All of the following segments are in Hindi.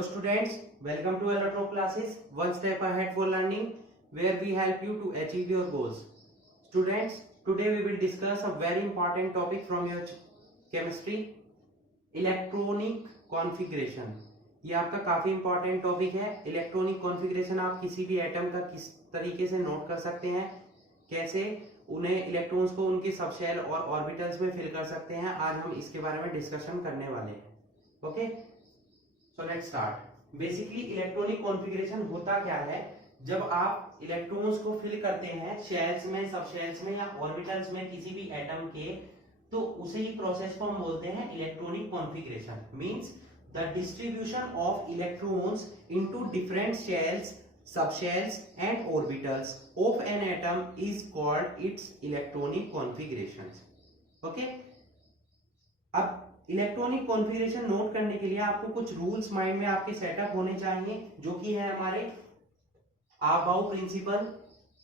Hello students, welcome to Electro classes, one step ahead for learning, where we help you to achieve your goals. Students, today we will discuss a very important topic from your chemistry, electronic configuration. ये आपका काफी इंपॉर्टेंट टॉपिक है। इलेक्ट्रॉनिक कॉन्फ़िगरेशन आप किसी भी एटम का किस तरीके से नोट कर सकते हैं, कैसे उन्हें इलेक्ट्रॉन्स को उनके सबशेल और ऑर्बिटल्स में फिल कर सकते हैं, आज हम इसके बारे में डिस्कशन करने वाले हैं। Okay, so let's start. Basically electronic configuration होता क्या है, जब आप इलेक्ट्रॉन्स को फिल करते हैं शेल्स में, सबशेल्स में या ऑर्बिटल्स में किसी भी एटम के, तो उसे ही प्रोसेस को हम बोलते हैं electronic configuration. Means the distribution of electrons into different shells, subshells and orbitals of an atom is called its electronic configuration. Okay, अब इलेक्ट्रॉनिक कॉन्फ़िगरेशन नोट करने के लिए आपको कुछ रूल्स माइंड में आपके सेटअप होने चाहिए, जो कि है हमारे Aufbau principle,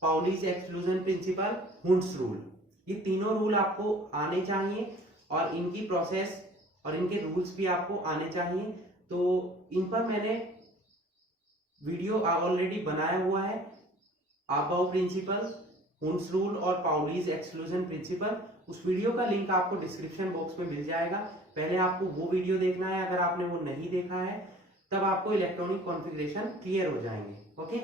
Pauli's exclusion principle, Hund's rule. ये तीनों रूल आपको आने चाहिए और इनकी प्रोसेस और इनके रूल्स भी आपको आने चाहिए। तो इन पर मैंने वीडियो ऑलरेडी बनाया हुआ है, अबाउ प्रिंसिपल, हुंड्स रूल और पाउलीज एक्सक्लूजन प्रिंसिपल। उस वीडियो का लिंक आपको डिस्क्रिप्शन बॉक्स में मिल जाएगा। पहले आपको वो वीडियो देखना है, अगर आपने वो नहीं देखा है तब आपको इलेक्ट्रॉनिक कॉन्फ़िगरेशन क्लियर हो जाएंगे। ओके,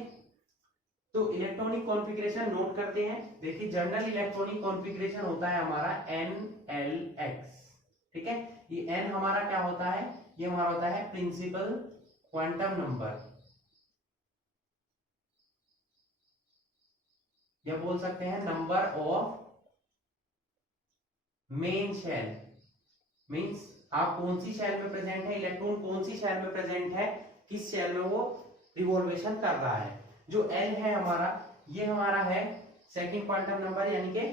तो इलेक्ट्रॉनिक कॉन्फ़िगरेशन नोट करते हैं। देखिए, जनरल इलेक्ट्रॉनिक कॉन्फ़िगरेशन होता है हमारा NLX। ठीक है, ये N हमारा क्या होता है, ये हमारा होता है प्रिंसिपल क्वांटम नंबर, या बोल सकते हैं number of main shell. Means आप कौन सी शेल में प्रेजेंट है, इलेक्ट्रॉन कौन सी शेल में प्रेजेंट है, किस शेल में वो रिवॉल्वेशन कर रहा है। जो L है हमारा, ये हमारा है सेकंड क्वांटम नंबर, यानी कि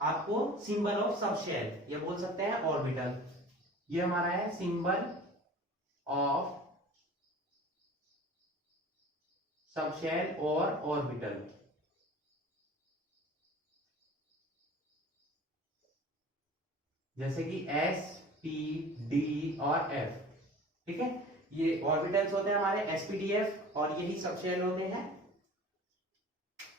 आपको सिंबल ऑफ सबशेल, ये बोल सकते हैं ऑर्बिटल। ये हमारा है सिंबल ऑफ सबशेल और ऑर्बिटल। जैसे कि S, P, D और F। ठीक है, ये ऑर्बिटल्स होते हैं हमारे sp-df और यही सबशेल होते हैं।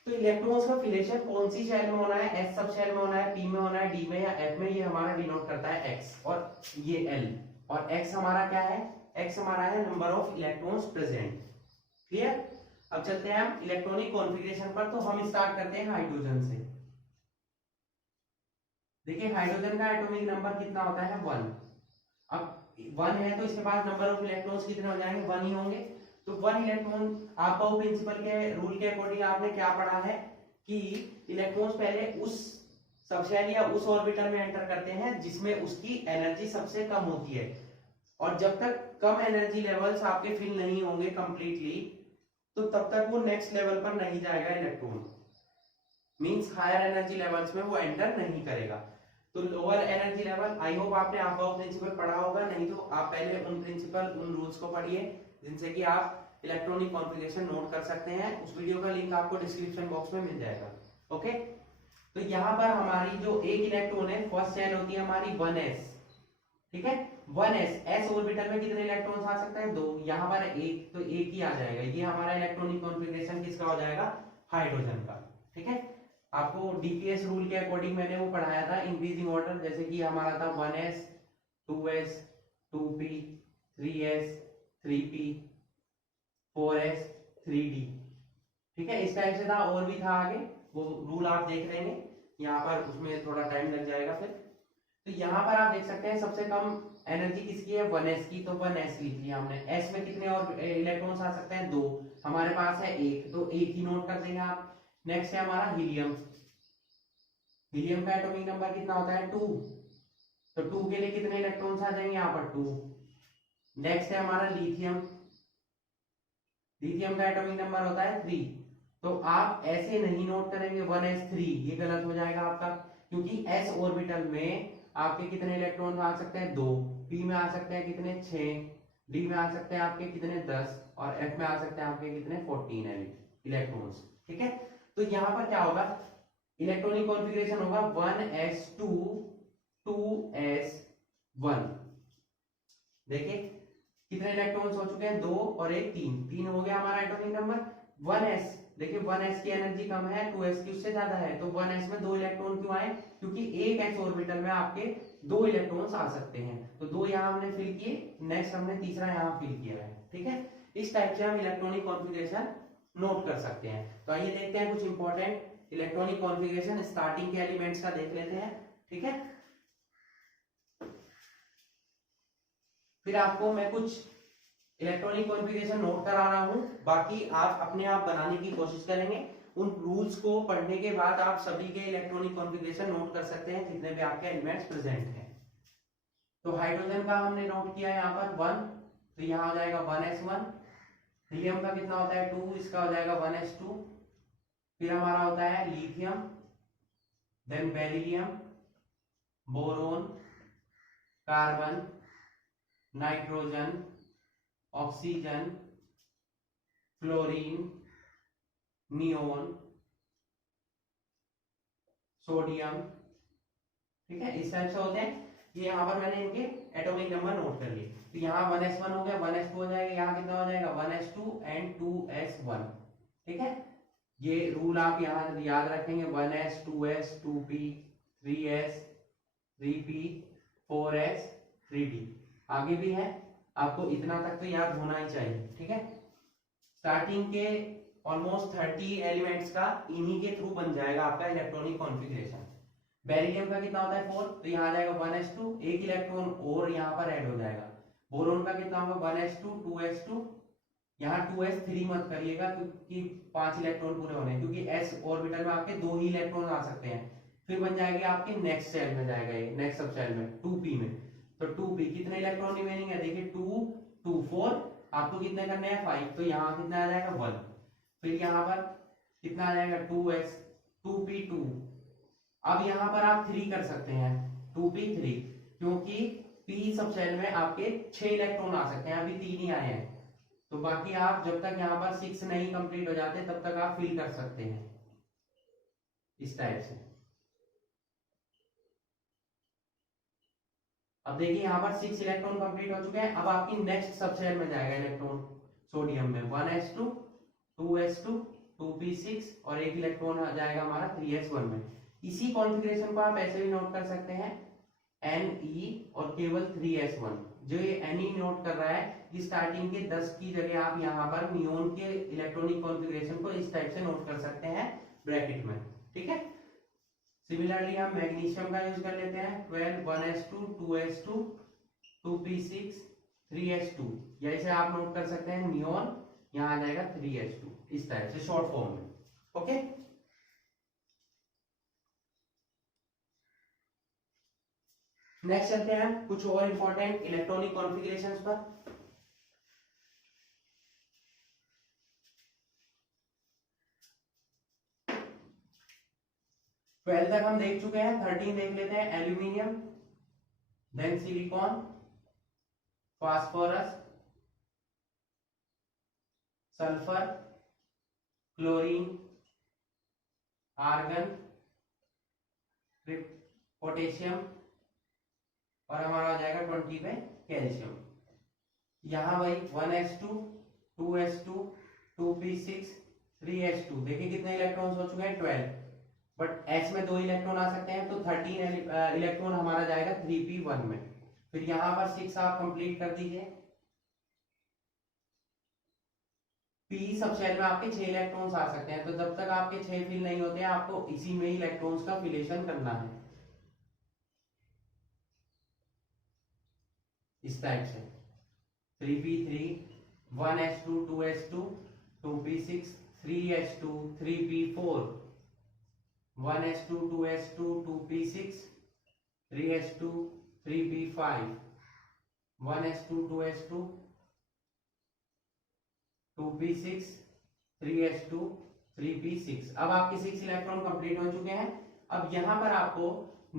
तो इलेक्ट्रॉन्स का फिलेशन कौन सी शेल में होना है, S सब शेल में होना है, P में होना है, D में या F में, ये हमारा डिनोट करता है X, और ये L। और X हमारा क्या है, X हमारा है number of electrons present. Clear. अब चलते हैं हम इलेक्ट्रॉनिक कॉन्फ़िगरेशन पर। तो हम स्टार्ट करते हैं हाइड्रोजन से। देखिए, हाइड्रोजन का एटॉमिक नंबर कितना होता है, 1। अब 1 है तो इसके पास नंबर ऑफ इलेक्ट्रॉन्स कितने हो जाएंगे, 1 ही होंगे। तो 1 इलेक्ट्रॉन, अबाउ प्रिंसिपल के रूल के अकॉर्डिंग आपने क्या पढ़ा है कि इलेक्ट्रॉन्स पहले उस सबशेल या उस ऑर्बिटल में एंटर करते हैं जिसमें उसकी एनर्जी सबसे कम होती है, और जब तक कम एनर्जी लेवल्स आपके फिल नहीं होंगे कंप्लीटली, तो तब तक वो नेक्स्ट लेवल पर नहीं जाएगा electron. Means higher energy levels में वो एंटर नहीं करेगा। तो lower energy level, I hope आपने अबाउ प्रिंसिपल पढ़ा होगा, नहीं तो आप पहले उन प्रिंसिपल, उन रूल्स को पढ़िए जिनसे कि आप इलेक्ट्रॉनिक कॉन्फ़िगरेशन नोट कर सकते हैं। उस वीडियो का लिंक आपको डिस्क्रिप्शन बॉक्स में मिल जाएगा। ओके, तो यहाँ पर हमारी जो एक इलेक्ट्रॉन है, फर्स्ट शेल होती है हमारी 1s। ठीक है, 1s, s ऑर्बिटल में कितने इलेक्ट्रॉन्स आ सकते हैं, 2। यहाँ पर एक, तो एक ही आ जाएगा। ये हमारा इलेक्ट्रॉनिक कॉन्फ़िगरेशन किसका हो जाएगा, हाइड्रोजन का। ठीक है, आपको डीपीएस रूल के अकॉर्डिंग मैंने वो पढ़ाया था इंक्रीजिंग ऑर्डर। जैसे कि हमारा था 1s, 2s, 2p, 3s, 3p, 4s, 3d। ठीक है, इस टाइप से था, और भी था आगे, वो रूल आप देख लेंगे यहाँ पर, उसमें थोड़ा टाइम लग जाएगा फिर। तो यहाँ पर आप देख सकते हैं सबसे कम एनर्जी किसकी है, 1s की, तो 1s लिख लिया हमने। s में कितने और इलेक्ट्रॉन्स आ सकते हैं, 2। हमारे पास है 1, तो 1 ही नोट कर देंगे आप। नेक्स्ट है हमारा हीलियम। हीलियम का एटॉमिक नंबर कितना होता है, 2। तो 2 के लिए कितने इलेक्ट्रॉन्स आ जाएंगे यहाँ पर, 2। नेक्स्ट है हमारा लिथियम। लिथियम का एटॉमिक नंबर होता है 3। तो आप ऐसे नहीं नोट करेंगे 1s3, ये गलत हो जाएगा आपका, क्योंकि s ऑर्बिटल में आपके कितने इलेक्ट्रॉन आ सकते हैं, 2। p में आ सकते हैं कितने, 6। d में आ सकते हैं आपके कितने, 10। और f में आ सकते हैं आपके कितने, 14 इलेक्ट्रॉन्स। ठीक है, तो यहाँ पर क्या होगा, इलेक्ट्रॉनिक कॉन्फ़िगरेशन होगा 1s2 2s1। देखिए, कितने इलेक्ट्रॉन्स हो चुके हैं? 2 और एक 3, 3 हो गया हमारा एटॉमिक नंबर। 1s, देखिए 1s की एनर्जी कम है, 2s की उससे ज्यादा है, तो 1s में 2 इलेक्ट्रॉन क्यों आए? क्योंकि एक s ऑर्बिटल में आपके 2 इलेक्ट्रॉन्स आ सकते हैं, तो 2 यहाँ हमने फिल किए, नेक्स्ट हमने तीसरा यहाँ फिल किया है। ठीक है, इस टाइप से हम इलेक्ट्रॉनिक कॉन्फ़िगरेशन नोट कर सकते हैं। तो आइए देखते हैं कुछ इंपॉर्टेंट इलेक्ट्रॉनिक कॉन्फ़िगरेशन स्टार्टिंग के एलिमेंट्स का देख लेते हैं। ठीक है, फिर आपको मैं कुछ इलेक्ट्रॉनिक कॉन्फ़िगरेशन नोट करा रहा हूं, बाकी आप अपने आप बनाने की कोशिश करेंगे। उन रूल्स को पढ़ने के बाद आप सभी के इलेक्ट्रॉनिक कॉन्फ़िगरेशन नोट कर सकते हैं जितने भी आपके एलिमेंट्स प्रेजेंट हैं। तो हाइड्रोजन का हमने नोट किया है यहाँ पर 1, तो यहाँ हो जाएगा 1s1। हीलियम का कितना होता है? 2, इसका हो जाएगा 1s2। फिर हमारा होता है lithium, then beryllium, boron, carbon, nitrogen, oxygen, fluorine, neon, sodium. ठीक है, इस टाइप से होते हैं। ये यहाँ पर मैंने इनके एटॉमिक नंबर नोट कर लिए। तो यहाँ 1s1 हो गया, 1s2 हो जाएगा, यहाँ कितना हो जाएगा? 1s2 and 2s1। ठीक है, ये रूल आप यहाँ याद रखेंगे, 1s 2s 2p 3s 3p 4s 3d। आगे भी है, आपको इतना तक तो याद होना ही चाहिए। ठीक है, स्टार्टिंग के ऑलमोस्ट 30 एलिमेंट्स का इन्हीं के थ्रू बन जाएगा आपका इलेक्ट्रॉनिक कॉन्फ़िगरेशन। बेरिलियम का कितना होता है? 4, तो यहाँ आ जाएगा 1s2, एक इलेक्ट्रॉन और यहाँ पर ऐड हो जाएगा। बोरोन का कितना होगा? 1s2 2s2, यहाँ 2s3 मत करिएगा क्योंकि 5 इलेक्ट्रॉन पूरे होने हैं, क्योंकि s ऑर्बिटल में आपके 2 ही इलेक्ट्रॉन आ सकते हैं। फिर बन जाएगी आपके नेक्स्ट सेल में जाएगा, ये नेक्स्ट सब सेल में 2p में। तो 2p कितने इलेक्ट्रॉन रिमेनिंग है? देखिए 2 2 4, आपको कितने करने हैं? 5, तो यहाँ कितना आ जाएगा? 1। फिर यहाँ पर कितना आ जाएगा? 2s 2p2। अब यहाँ पर आप 3 कर सकते हैं, 2p3, क्योंकि p सब सेल में आपके 6 इलेक्ट्रॉन आ सकते हैं, अभी 3 ही आए हैं। तो बाकी आप जब तक यहाँ पर 6 नहीं कंप्लीट हो जाते तब तक आप फिल कर सकते हैं इस टाइप से। अब देखिए यहाँ पर 6 इलेक्ट्रॉन कंप्लीट हो चुके हैं। अब आपकी नेक्स्ट सब सेल में जाएगा इलेक्ट्रॉन सोडियम में, 1s2 2s2 2p6 और एक इलेक्ट्रॉन आ जाएगा हमारा 3s1 में। इसी कॉन्फ़िगरेशन को आप ऐसे भी नोट कर सकते हैं, Ne और केवल 3s1। जो ये Ne नोट कर रहा है, ये स्टार्टिंग के 10 की जगह आप यहाँ पर नियोन के इलेक्ट्रॉनिक कॉन्फ़िगरेशन को इस टाइप से नोट कर सकते हैं ब्रैकेट में। ठीक है, सिमिलरली हम मैग्नीशियम का यूज कर लेते हैं, 12 1s2 2s2 2p6 3s2, या इसे आप नोट कर सकते हैं नियोन, यहाँ आ जाएगा 3s2, इस टाइप से शॉर्ट फॉर्म में। ओके, नेक्स्ट चलते हैं कुछ और इंपॉर्टेंट इलेक्ट्रॉनिक कॉन्फ़िगरेशंस पर। ट्वेल्थ तक हम देख चुके हैं, 13 देख लेते हैं। Aluminium, then silicon, phosphorus, sulphur, chlorine, argon, potassium, और हमारा आ जाएगा 20 पे कैल्शियम। यहाँ भाई 1s2 2s2 2p6 3s2, देखिए कितने इलेक्ट्रॉन्स हो चुके हैं? 12, बट s में 2 इलेक्ट्रॉन आ सकते हैं, तो 13 इलेक्ट्रॉन हमारा जाएगा 3p1 में। फिर यहाँ पर 6 आप कंप्लीट कर दीजिए। p सब शेल में आपके 6 इलेक्ट्रॉन्स आ सकते हैं, तो जब तक आपके 6 फिल नहीं होते हैं आपको इसी में ही इलेक्ट्रॉन्स का फिलेशन करना है इस टाइप से। 3p3 1s2 2s2 2p6 3s2 3p4 1s2 2s2 2p6 3s2 3p5 1s2 2s2 2p6 3s2 3p6। अब आपके 6 इलेक्ट्रॉन कंप्लीट हो चुके हैं। अब यहां पर आपको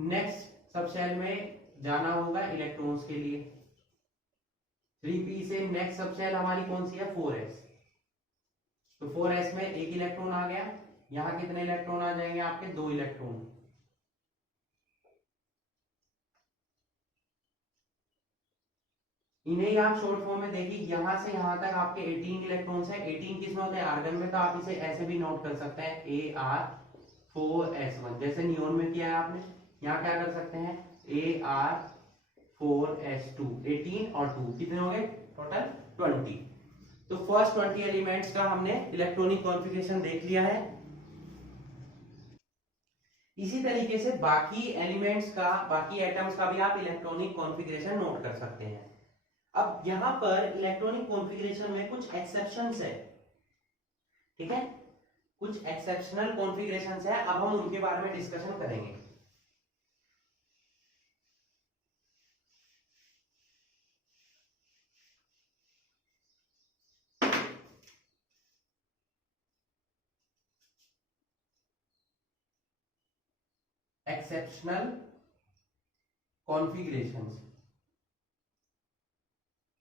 नेक्स्ट सब शेल में जाना होगा इलेक्ट्रॉन्स के लिए। 3p से नेक्स्ट सब शेल हमारी कौन सी है? 4s। तो 4s में एक इलेक्ट्रॉन आ गया, यहां कितने इलेक्ट्रॉन आ जाएंगे आपके? 2 इलेक्ट्रॉन। इन्हें ही आप शॉर्ट फॉर्म में देखिए, यहाँ से यहाँ तक आपके 18 इलेक्ट्रॉन्स है। 18 किस में होते हैं? आर्गन में। तो आप इसे ऐसे भी नोट कर सकते हैं Ar4s1, जैसे नियोन में किया है आपने। यहाँ क्या कर सकते हैं? Ar4s2, 18 और 2 कितने हो गए? टोटल 20। तो फर्स्ट 20 एलिमेंट्स का हमने इलेक्ट्रॉनिक कॉन्फ़िगरेशन देख लिया है। इसी तरीके से बाकी एलिमेंट्स का, बाकी एटम्स का भी आप इलेक्ट्रॉनिक कॉन्फ़िगरेशन नोट कर सकते हैं। अब यहां पर इलेक्ट्रॉनिक कॉन्फ़िगरेशन में कुछ एक्सेप्शंस है, ठीक है? कुछ एक्सेप्शनल कॉन्फ़िगरेशंस है, अब हम उनके बारे में डिस्कशन करेंगे। Exceptional configurations.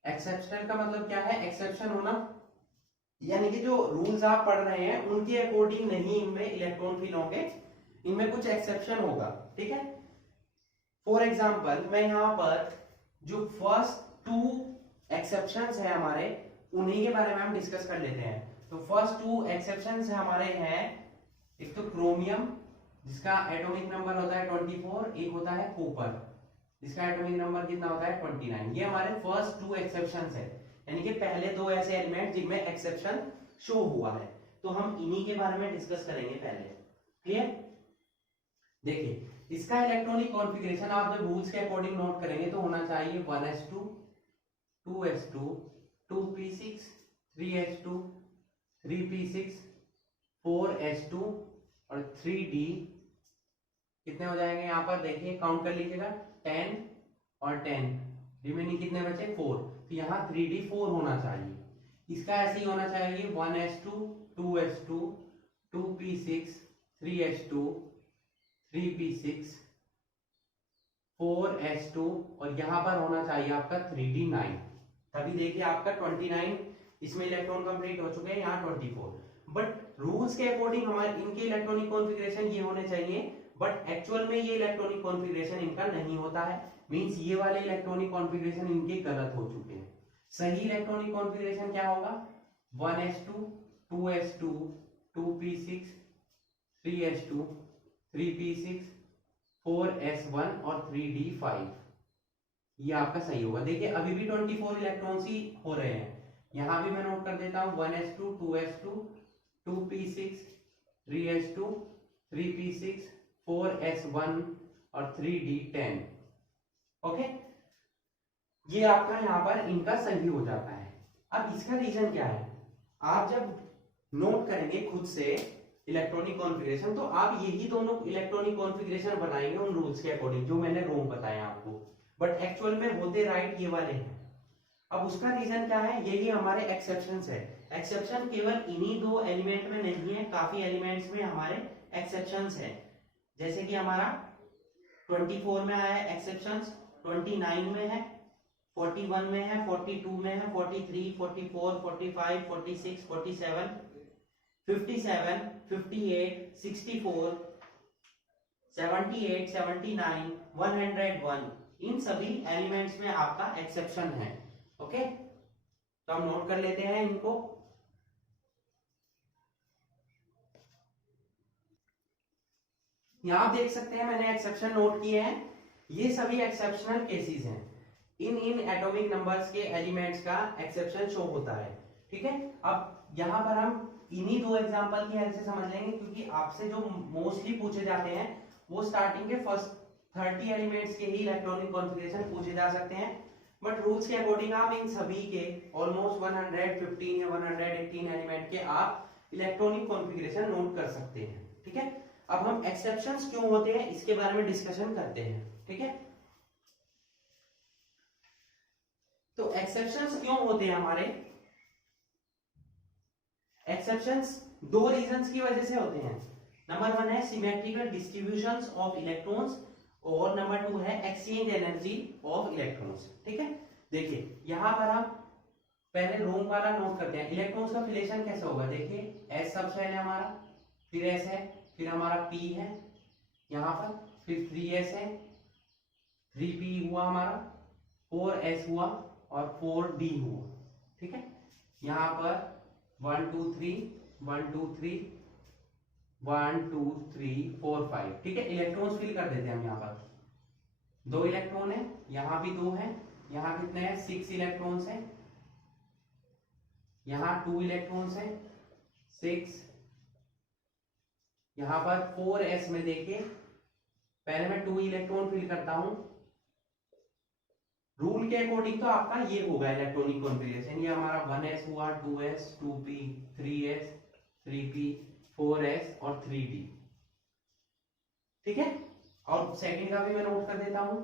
एक्सेप्शनल का मतलब क्या है? एक्सेप्शन होना, यानी कि जो रूल्स आप पढ़ रहे हैं उनके अकॉर्डिंग नहीं इनमें इलेक्ट्रॉन फिल होंगे, इनमें कुछ एक्सेप्शन होगा, ठीक है? फॉर एग्जाम्पल मैं यहां पर जो फर्स्ट 2 एक्सेप्शंस है हमारे, उन्हीं के बारे में हम डिस्कस कर लेते हैं। तो फर्स्ट 2 एक्सेप्शंस हमारे हैं, एक तो क्रोमियम जिसका एटॉमिक नंबर होता है 24, एक होता है कॉपर जिसका एटॉमिक नंबर कितना होता है 29। ये हमारे फर्स्ट 2 एक्सेप्शंस है, यानी कि पहले 2 ऐसे एलिमेंट जिनमें एक्सेप्शन शो हुआ है। तो हम इन्हीं के बारे में डिस्कस करेंगे पहले, क्लियर? देखिए, इसका इलेक्ट्रॉनिक कॉन्फ़िगरेशन आप जब रूल्स के अकॉर्डिंग नोट करेंगे तो होना चाहिए 1s2 2s2 2p6 3s2 3p6 4s2 और 3d। कितने हो जाएंगे यहाँ पर? देखिए काउंट कर लीजिएगा, 10 और 10, रिमेनिंग कितने बचे? 4। तो यहाँ 3d4 होना चाहिए। इसका ऐसे ही होना चाहिए 1s2 2s2 2p6 3s2 3p6 4s2 और यहाँ पर होना चाहिए आपका 3d9। तभी देखिए आपका 29 इसमें इलेक्ट्रॉन कंप्लीट हो चुके हैं, यहाँ 24। बट रूल्स के अकॉर्डिंग हमारे इनके इलेक्ट्रॉनिक कॉन्फ़िगरेशन ये होने चाहिए, बट एक्चुअल में ये इलेक्ट्रॉनिक कॉन्फ़िगरेशन इनका नहीं होता है। मींस ये वाले इलेक्ट्रॉनिक कॉन्फ़िगरेशन इनके गलत हो चुके हैं। सही इलेक्ट्रॉनिक कॉन्फ़िगरेशन क्या होगा? 1s2 2s2 2p6 3s2 3p6 4s1 और 3d5, ये आपका सही होगा। देखिए अभी भी 24 इलेक्ट्रॉन्स ही हो रहे हैं। यहां भी मैं नोट कर देता हूं 1s2 2s2 2p6 3s2 3p6 4s1 और 3d10। ओके, ये आपका यहां पर इनका सही हो जाता है। अब इसका रीजन क्या है? आप जब नोट करेंगे खुद से इलेक्ट्रॉनिक कॉन्फ़िगरेशन तो आप यही दोनों इलेक्ट्रॉनिक कॉन्फ़िगरेशन बनाएंगे उन रूल्स के अकॉर्डिंग जो मैंने रॉन्ग बताया आपको, बट एक्चुअल में होते राइट ये वाले हैं। अब उसका रीजन क्या है? यही हमारे एक्सेप्शंस है। एक्सेप्शन केवल इन्हीं 2 एलिमेंट में नहीं है, काफी एलिमेंट्स में हमारे एक्सेप्शंस है। जैसे कि हमारा 24 में आया है एक्सेप्शंस, 29 में है, 41 में है, 42 में है, 43 44 45 46 47 57 58 64 78 79 101, इन सभी एलिमेंट्स में आपका एक्सेप्शन है। ओके, तो हम नोट कर लेते हैं इनको। यहां आप देख सकते हैं मैंने एक्सेप्शन नोट किए हैं। ये सभी एक्सेप्शनल केसेस हैं, इन एटॉमिक नंबर्स के एलिमेंट्स का एक्सेप्शन शो होता है, ठीक है? अब यहां पर हम इन्हीं 2 एग्जांपल की हेल्प से समझ लेंगे, क्योंकि आपसे जो मोस्टली पूछे जाते हैं वो स्टार्टिंग के फर्स्ट 30 एलिमेंट्स के ही इलेक्ट्रॉनिक कॉन्फ़िगरेशन पूछे जा सकते हैं। बट रूल्स के अकॉर्डिंग आप इन सभी के ऑलमोस्ट 115 या 118 एलिमेंट के आप इलेक्ट्रॉनिक कॉन्फ़िगरेशन नोट कर सकते हैं, ठीक है? अब हम एक्सेप्शंस क्यों होते हैं इसके बारे में डिस्कशन करते हैं, ठीक है? तो एक्सेप्शंस क्यों होते हैं हमारे? एक्सेप्शंस 2 रीजंस की वजह से होते हैं। नंबर 1 है सिमेट्रिकल डिस्ट्रीब्यूशंस ऑफ इलेक्ट्रॉन्स और नंबर 2 है एक्सचेंज एनर्जी ऑफ इलेक्ट्रॉन्स, ठीक है? देखिए यहां पर हम पहले रोम वाला नोट करते हैं। इलेक्ट्रॉन्स का फिलेशन कैसे होगा? देखिए एस सब शेल है हमारा, फिर एस है, फिर हमारा पी है यहां पर, फिर 3s है, 3p हुआ हमारा, 4s हुआ, और 4d हुआ। ठीक है, यहाँ पर 1 2 3 1 2 3 1 2 3 4 5। ठीक है, इलेक्ट्रॉन्स फिल कर देते हैं हम। यहाँ पर 2 इलेक्ट्रॉन है, यहाँ भी 2 है, यहाँ कितने हैं 6 इलेक्ट्रॉन्स हैं, यहाँ 2 इलेक्ट्रॉन्स हैं 6, यहाँ पर 4s में देखिए पहले मैं 2 इलेक्ट्रॉन फिल करता हूं। रूल के अकॉर्डिंग तो आपका ये होगा इलेक्ट्रॉनिक कॉन्फ़िगरेशन। ये हमारा 1s हुआ, 2s 2p 3s 3p 4s और 3d। ठीक है, और सेकंड का भी मैं नोट कर देता हूं।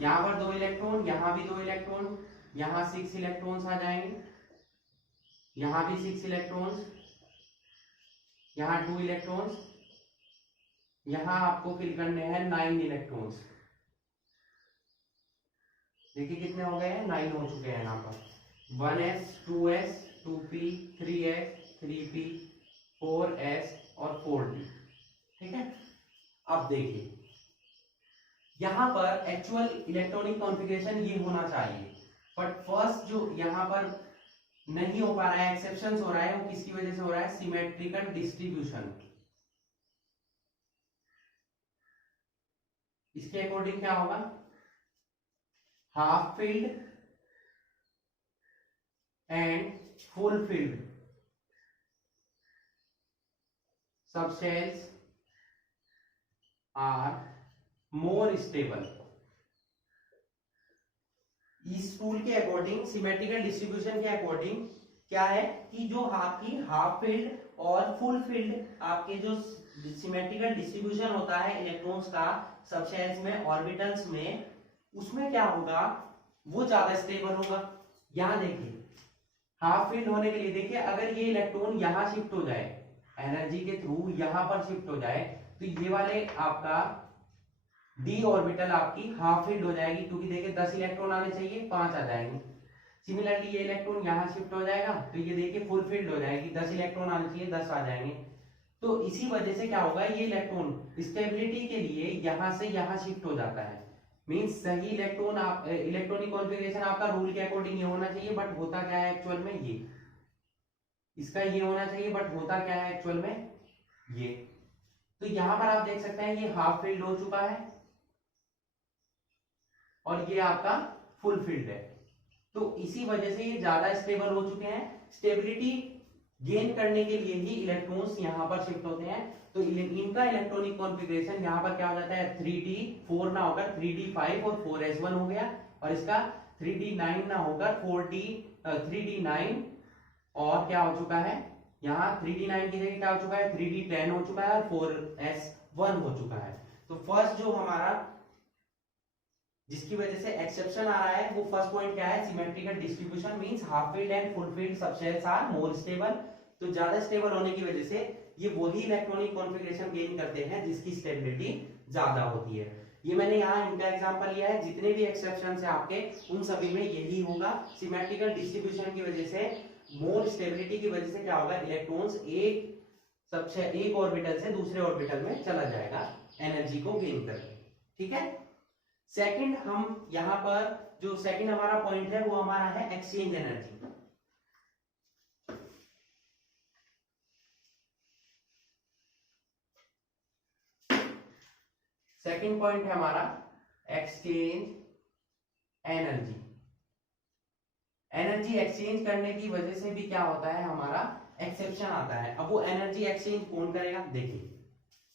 यहां पर 2 इलेक्ट्रॉन, यहां भी 2 इलेक्ट्रॉन, यहां 6 इलेक्ट्रॉन्स आ जाएंगे, यहां भी 6 इलेक्ट्रॉन्स, यहां 2 इलेक्ट्रॉन्स, यहां आपको फिल करने हैं 9 इलेक्ट्रॉन्स। देखिए कितने हो गए हैं, 9 हो चुके हैं यहाँ पर। 1s 2s 2p 3s 3p 4s और 4d। ठीक है, अब देखिए यहां पर एक्चुअल इलेक्ट्रॉनिक कॉन्फ़िगरेशन ये होना चाहिए, बट फर्स्ट जो यहां पर नहीं हो पा रहा है, एक्सेप्शंस हो रहा है, वो किसकी वजह से हो रहा है, सिमेट्रिकल डिस्ट्रीब्यूशन। इसके अकॉर्डिंग क्या होगा, half filled and full filled subshells are more stable. इस रूल के अकॉर्डिंग, सिमेट्रिकल डिस्ट्रीब्यूशन के अकॉर्डिंग क्या है कि जो आपकी हाफ फील्ड और फुल फील्ड, आपके जो सिमेट्रिकल डिस्ट्रीब्यूशन होता है इलेक्ट्रॉन्स का सबशेल्स में, ऑर्बिटल्स में, उसमें क्या होगा, वो ज्यादा स्टेबल होगा। यहां देखिए हाफ फील्ड होने के लिए देखिए, अगर ये इलेक्ट्रॉन यहां शिफ्ट हो जाए एनर्जी के थ्रू, यहां पर शिफ्ट हो जाए, तो ये वाले आपका डी ऑर्बिटल आपकी हाफ फील्ड हो जाएगी, क्योंकि देखिए 10 इलेक्ट्रॉन आने चाहिए, 5 आ जाएंगे। सिमिलरली ये इलेक्ट्रॉन यहां शिफ्ट हो जाएगा, तो ये देखिए फुल फील्ड हो जाएगी, 10 इलेक्ट्रॉन आने चाहिए, 10 आ जाएंगे। तो इसी वजह से क्या होगा, ये इलेक्ट्रॉन स्टेबिलिटी के लिए यहां से यहां शिफ्ट हो जाता है। मींस सही इलेक्ट्रॉन, आप इलेक्ट्रॉनिक कॉन्फ़िगरेशन आपका रूल के अकॉर्डिंग ये होना चाहिए, बट होता क्या है एक्चुअल में, ये इसका ये होना चाहिए, बट होता क्या है एक्चुअल में ये। तो यहां पर आप देख सकते हैं ये हाफ फील्ड हो चुका है और ये आपका फुल फील्ड है, तो इसी वजह से ये ज्यादा स्टेबल हो चुके हैं। स्टेबिलिटी गेन करने के लिए ही इलेक्ट्रॉन्स यहां पर शिफ्ट होते हैं। तो इनका इलेक्ट्रॉनिक कॉन्फ़िगरेशन यहां पर क्या हो जाता है, 3d 4 ना होकर 3d 5 और 4s1 हो गया, और इसका 3d 9 ना होकर 3d 9 और क्या हो चुका है, यहाँ 3d 9 की जगह क्या हो चुका है, 3d 10 हो चुका है और 4s1 हो चुका है। तो फर्स्ट जो हमारा जिसकी वजह से एक्सेप्शन आ रहा है, वो फर्स्ट पॉइंट क्या है, symmetrical distribution means half filled and full filled subshells are more stable. तो ज्यादा स्टेबल होने की वजह से ये वही इलेक्ट्रॉनिक कॉन्फ़िगरेशन गेन करते हैं जिसकी स्टेबिलिटी ज्यादा होती है। ये मैंने यहाँ इनका एग्जांपल लिया है, जितने भी एक्सेप्शन है आपके उन सभी में यही होगा। सिमेट्रिकल डिस्ट्रीब्यूशन की वजह से, मोर स्टेबिलिटी की वजह से क्या होगा, इलेक्ट्रॉन्स एक ऑर्बिटल से दूसरे ऑर्बिटल में चला जाएगा एनर्जी को गेन करके। ठीक है, सेकंड हम यहां पर जो सेकंड हमारा पॉइंट है वो हमारा है एक्सचेंज एनर्जी। सेकंड पॉइंट है हमारा एक्सचेंज एनर्जी। एनर्जी एक्सचेंज करने की वजह से भी क्या होता है, हमारा एक्सेप्शन आता है। अब वो एनर्जी एक्सचेंज कौन करेगा, देखिए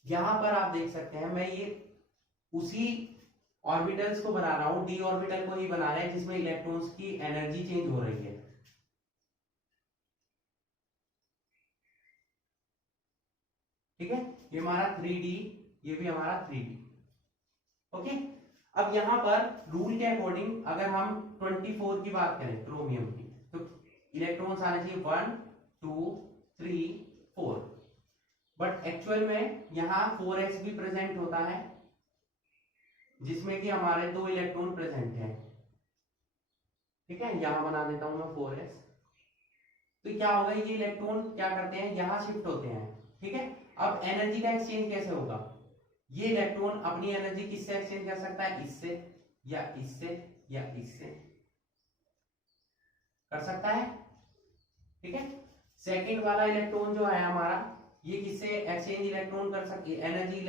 यहां पर आप देख सकते हैं, मैं ये उसी ऑर्बिटल्स को बना रहा हूं, डी ऑर्बिटल को ही बना रहे हैं जिसमें इलेक्ट्रॉन्स की एनर्जी चेंज हो रही है। ठीक है, ये हमारा 3d, ये भी हमारा 3d। ओके, अब यहां पर रूल के अकॉर्डिंग अगर हम 24 की बात करें क्रोमियम की, तो इलेक्ट्रॉन्स आने चाहिए 1 2 3 4, बट एक्चुअल में यहां 4s भी प्रेजेंट होता है, जिसमें कि हमारे 2 इलेक्ट्रॉन प्रेजेंट हैं। ठीक है, यहां बना देता हूं मैं 4s, तो क्या होगा, ये इलेक्ट्रॉन क्या करते हैं, यहाँ शिफ्ट होते हैं। ठीक है, अब एनर्जी का एक्सचेंज कैसे होगा, ये इलेक्ट्रॉन अपनी एनर्जी किससे एक्सचेंज कर सकता है, इससे या इससे या इससे कर सकता है। ठीक है, सेकंड वाला इलेक्ट्रॉन जो है हमारा, ये किससे एक्सचेंज इलेक्ट्रॉन कर सकती है, एनर्जी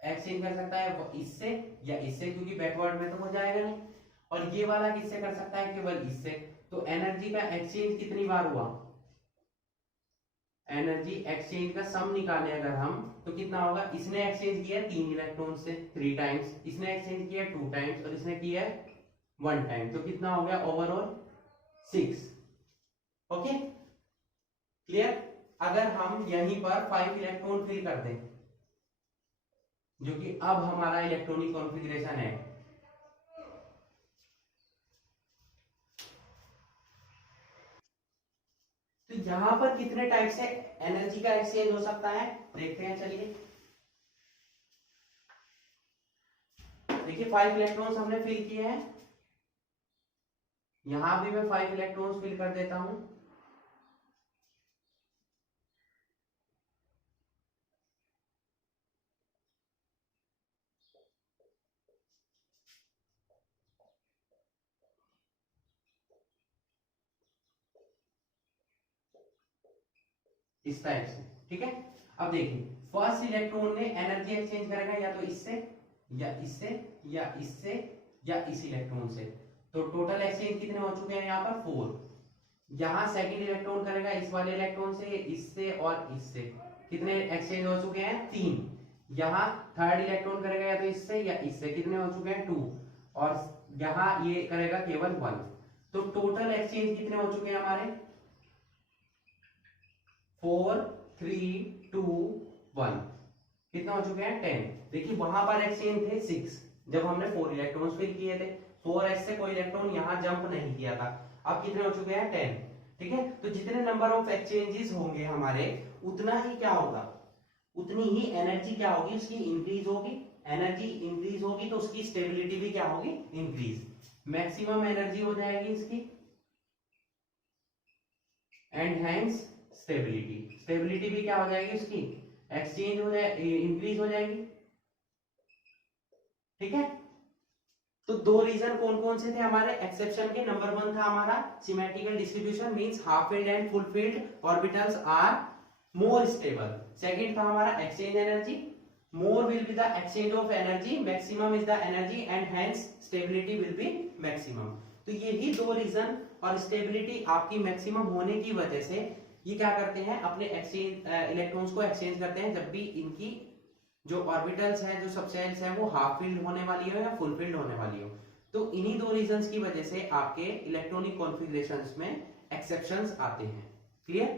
एक्सचेंज कर सकता है, वो इससे या इससे, क्योंकि बैकवर्ड में तो हो जाएगा नहीं। और ये वाला किससे कर सकता है, केवल इससे। तो एनर्जी का एक्सचेंज कितनी बार हुआ, एनर्जी एक्सचेंज का सम निकालें अगर हम, तो कितना होगा, इसने एक्सचेंज किया 3 इलेक्ट्रॉन से 3 टाइम्स, इसने एक्सचेंज किया 2 टाइम्स और इसने किया 1 टाइम, तो कितना हो गया ओवरऑल 6। Okay clear. अगर हम यहीं पर 5 इलेक्ट्रॉन फिल कर दें, जो कि अब हमारा इलेक्ट्रॉनिक कॉन्फ़िगरेशन है, तो यहां पर कितने टाइप से एनर्जी का एक्सचेंज हो सकता है, देखते हैं। चलिए देखिए, 5 इलेक्ट्रॉन्स हमने फिल किए हैं, यहां भी मैं 5 इलेक्ट्रॉन्स फिल कर देता हूं। इस टाइप से। ठीक है, अब देखिए, फर्स्ट इलेक्ट्रॉन ने एनर्जी एक्सचेंज करेगा या तो इससे या इससे या इससे या इस इलेक्ट्रॉन से। तो टोटल एक्सचेंज कितने हो चुके हैं यहाँ पर 4। यहाँ सेकंड इलेक्ट्रॉन करेगा इस वाले इलेक्ट्रॉन से, इससे और इससे, कितने एक्सचेंज हो चुके हैं 3। यहाँ थर्ड इलेक्ट्रॉन करेगा या तो इससे या इससे, कितने हो चुके हैं 2। और यहाँ ये करेगा केवल 1। तो टोटल एक्सचेंज कितने हो चुके हैं हमारे 4 3 2 1, कितना हो चुके हैं 10। देखिए वहां पर एक्सचेंज थे 6 जब हमने 4 इलेक्ट्रॉन्स फिल किए थे, 4s से कोई इलेक्ट्रॉन यहां जंप नहीं किया था। अब कितने हो चुके हैं 10। ठीक है, तो जितने नंबर ऑफ एक्सचेंजेस होंगे हमारे, उतना ही क्या होगा, उतनी ही एनर्जी क्या होगी, उसकी इंक्रीज होगी। एनर्जी इंक्रीज होगी तो उसकी स्टेबिलिटी भी क्या होगी, इंक्रीज। मैक्सिमम एनर्जी हो जाएगी इसकी, एंड हैंस स्टेबिलिटी। स्टेबिलिटी भी क्या हो जाएगी उसकी, एक्सचेंज हो जाए, इंक्रीज हो जाएगी। ठीक है, तो 2 रीजन कौन कौन से थे हमारे एक्सेप्शन के। नंबर 1 था हमारा symmetrical distribution, means half filled and full filled orbitals are more stable. Second था हमारा exchange energy, more will be the exchange of energy, maximum is the energy and hence stability will be maximum. तो यही 2 रीजन, और स्टेबिलिटी आपकी मैक्सिमम होने की वजह से ये क्या करते हैं, अपने एक्सचेंज इलेक्ट्रॉन्स को एक्सचेंज करते हैं जब भी इनकी जो ऑर्बिटल्स हैं, जो सबशेल्स हैं, वो हाफ फील्ड होने वाली हो या फुल फील्ड होने वाली हो। तो इन्हीं 2 रीजंस की वजह से आपके इलेक्ट्रॉनिक कॉन्फ़िगरेशंस में एक्सेप्शंस आते हैं। क्लियर।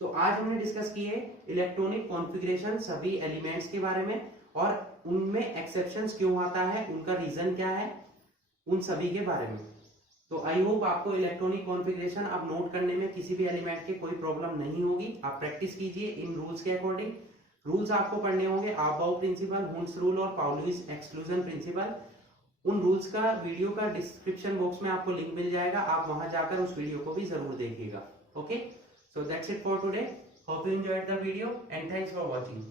तो आज हमने डिस्कस किए इलेक्ट्रॉनिक कॉन्फ़िगरेशन सभी एलिमेंट्स के बारे में, और उनमें एक्सेप्शंस क्यों आता है, उनका रीजन क्या है, उन सभी के बारे में। तो आई होप आपको इलेक्ट्रॉनिक कॉन्फ़िगरेशन अब नोट करने में किसी भी एलिमेंट की कोई प्रॉब्लम नहीं होगी। आप प्रैक्टिस कीजिए इन रूल्स के अकॉर्डिंग। रूल्स आपको पढ़ने होंगे, अबाउ प्रिंसिपल, हुंस रूल और पाउलीज एक्सक्लूजन प्रिंसिपल। उन रूल्स का वीडियो का डिस्क्रिप्शन बॉक्स में आपको लिंक मिल जाएगा, आप वहां जाकर उस वीडियो को भी जरूर देखिएगा। Okay, so that's it for today. Hope you enjoyed the video and thanks for watching.